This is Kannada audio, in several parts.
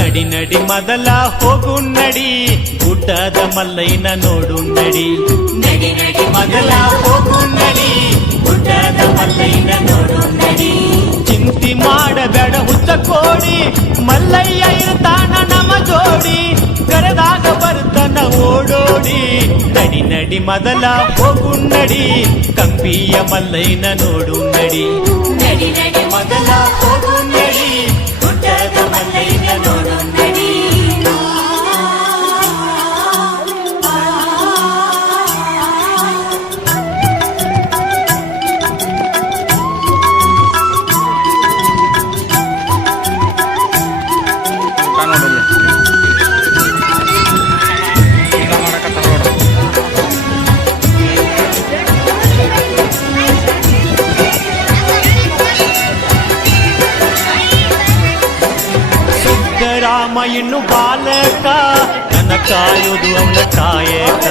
ನಡಿ ನಡಿ ಮೊದಲ ಹೋಗು ನಡಿ ಗುಡ್ಡದ ಮಲ್ಲಯ್ಯನ ನೋಡು ನಡಿ ನಡಿ ನಡಿ ಮೊದಲ ಹೋಗು ನಡಿ ಗುಡ್ಡದ ಮಲ್ಲಯ್ಯನ ನೋಡು ನಡಿ ಚಿಂತಿ ಮಾಡಬೇಡ ಹುಚ್ಚ ಕೋಡಿ ಮಲ್ಲಯ್ಯ ಇರ್ತಾನ ನಮ ಜೋಡಿ ಕರೆದಾಗ ಬರ್ತಾನ ಓಡೋಡಿ ನಡಿ ನಡಿ ಮೊದಲ ಹೋಗು ನಡಿ ಕಂಬಿಯ ಮಲ್ಲಯ್ಯನ ನೋಡು ನಡಿ ನಡಿ ನಡಿ ಮೊದಲ ಹೋಗು ನಡಿ ಗುಡ್ಡದ ಮಲ್ಲಯ್ಯನ ನೋಡು ನಡಿ ರಾಮ ಇನ್ನು ಬಾಲಕ ನನ್ನ ಕಾಯುವುದು ಅವನ ಕಾಯಕ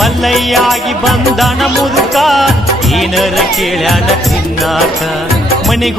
ಮಲ್ಲಯ್ಯಾಗಿ ಬಂದನ ಮುದುಕ ಏನರ ಕೇಳ್ಯಾನ ತಿನ್ನಾಕ ಮನೆಗೂ